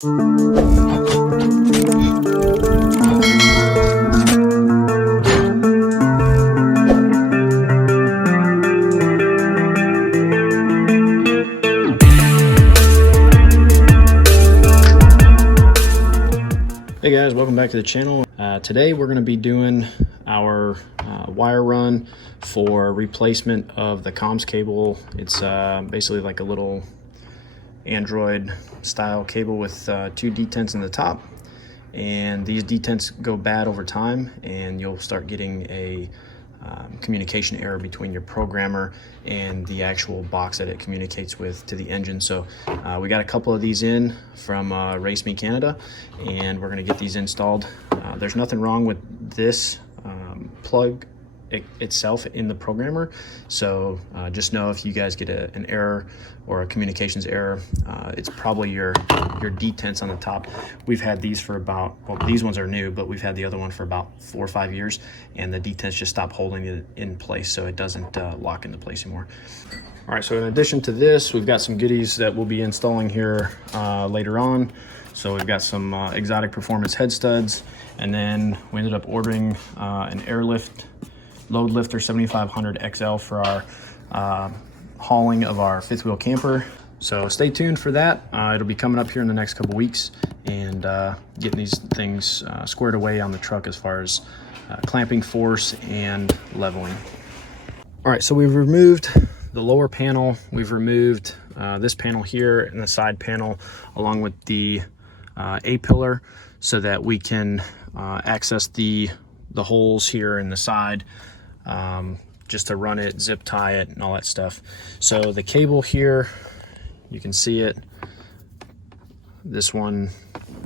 Hey guys, welcome back to the channel. Today we're going to be doing our wire run for replacement of the comms cable. It's basically like a little Android style cable with two detents in the top, and these detents go bad over time and you'll start getting a communication error between your programmer and the actual box that it communicates with to the engine. So we got a couple of these in from Raceme Canada, and we're going to get these installed. There's nothing wrong with this plug itself in the programmer, so just know if you guys get an error or a communications error, it's probably your detents on the top. We've had these for about, well, these ones are new, but we've had the other one for about 4 or 5 years, and the detents just stop holding it in place, so it doesn't lock into place anymore. All right, so in addition to this, we've got some goodies that we'll be installing here later on. So we've got some exotic performance head studs, and then we ended up ordering an airlift load lifter 7500 XL for our hauling of our fifth wheel camper. So stay tuned for that. It'll be coming up here in the next couple weeks, and getting these things squared away on the truck as far as clamping force and leveling. All right, so we've removed the lower panel. We've removed this panel here and the side panel along with the A-pillar, so that we can access the holes here in the side, just to run it, zip tie it, and all that stuff. So the cable here, you can see it. This one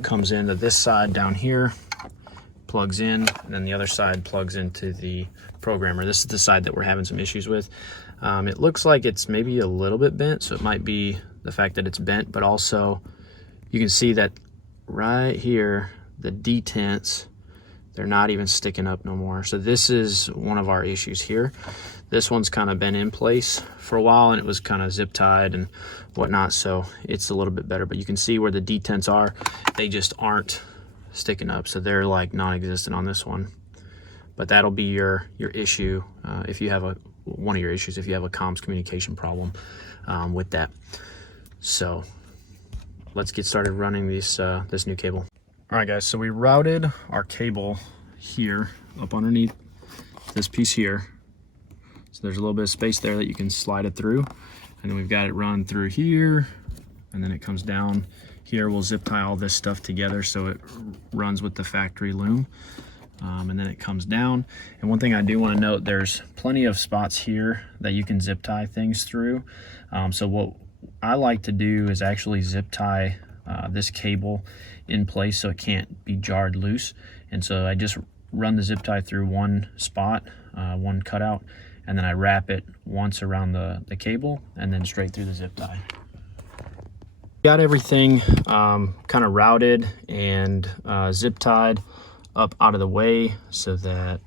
comes into this side down here, plugs in, and then the other side plugs into the programmer. This is the side that we're having some issues with. It looks like it's maybe a little bit bent, so it might be the fact that it's bent, but also you can see that right here, the detents, they're not even sticking up no more. So this is one of our issues here. This one's kind of been in place for a while, and it was kind of zip tied and whatnot, so it's a little bit better. But you can see where the detents are, they just aren't sticking up, so they're like non-existent on this one. But that'll be your issue if you have one of your issues if you have a comms communication problem with that. So let's get started running this new cable. All right guys, so we routed our cable here up underneath this piece here. So there's a little bit of space there that you can slide it through. And then we've got it run through here, and then it comes down here. We'll zip tie all this stuff together so it runs with the factory loom. And then it comes down. And one thing I do want to note, there's plenty of spots here that you can zip tie things through. So what I like to do is actually zip tie this cable in place so it can't be jarred loose. And so I just run the zip tie through one spot, one cutout, and then I wrap it once around the cable and then straight through the zip tie. Got everything kind of routed and zip tied up out of the way so that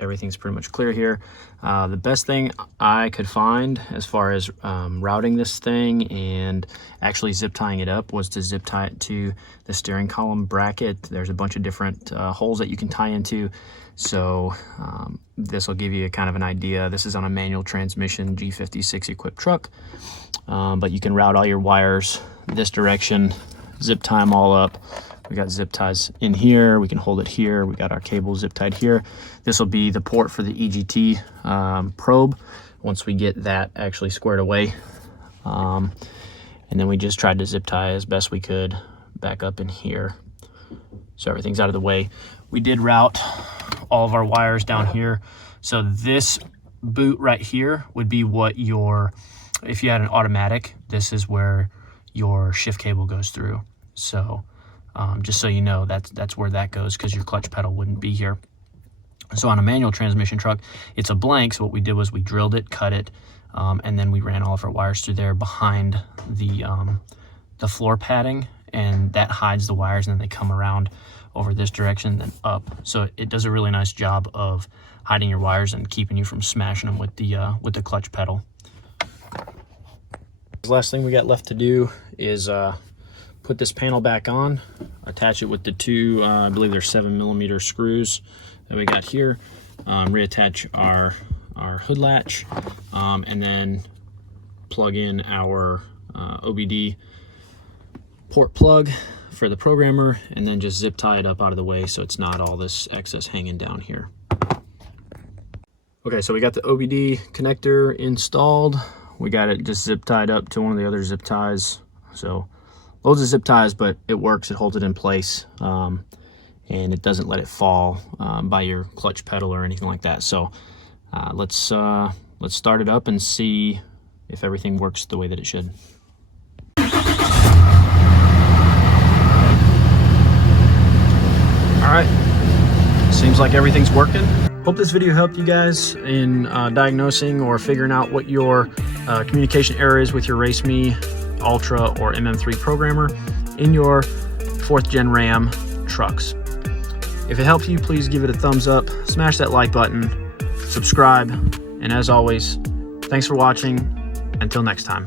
everything's pretty much clear here. The best thing I could find as far as routing this thing and actually zip tying it up was to zip tie it to the steering column bracket. There's a bunch of different holes that you can tie into. So this will give you a kind of an idea. This is on a manual transmission G56 equipped truck, but you can route all your wires this direction, zip tie them all up. We got zip ties in here, we can hold it here, we got our cable zip tied here. This will be the port for the EGT probe once we get that actually squared away. And then we just tried to zip tie as best we could back up in here, so everything's out of the way. We did route all of our wires down here. So this boot right here would be what if you had an automatic, this is where your shift cable goes through. So just so you know, that's where that goes, because your clutch pedal wouldn't be here. So on a manual transmission truck, it's a blank. So what we did was we drilled it, cut it, and then we ran all of our wires through there behind the floor padding, and that hides the wires, and then they come around over this direction, then up. So it does a really nice job of hiding your wires and keeping you from smashing them with the clutch pedal. The last thing we got left to do is put this panel back on, attach it with the two, I believe they're 7mm screws that we got here. Reattach our hood latch, and then plug in our OBD port plug for the programmer, and then just zip tie it up out of the way so it's not all this excess hanging down here. Okay, so we got the OBD connector installed. We got it just zip tied up to one of the other zip ties. So loads of zip ties, but it works. It holds it in place, and it doesn't let it fall by your clutch pedal or anything like that. So let's start it up and see if everything works the way that it should. All right, seems like everything's working. Hope this video helped you guys in diagnosing or figuring out what your communication error is with your Raceme Ultra or MM3 Programmer in your 4th gen Ram trucks. If it helped you, please give it a thumbs up, smash that like button, subscribe, and as always, thanks for watching. Until next time.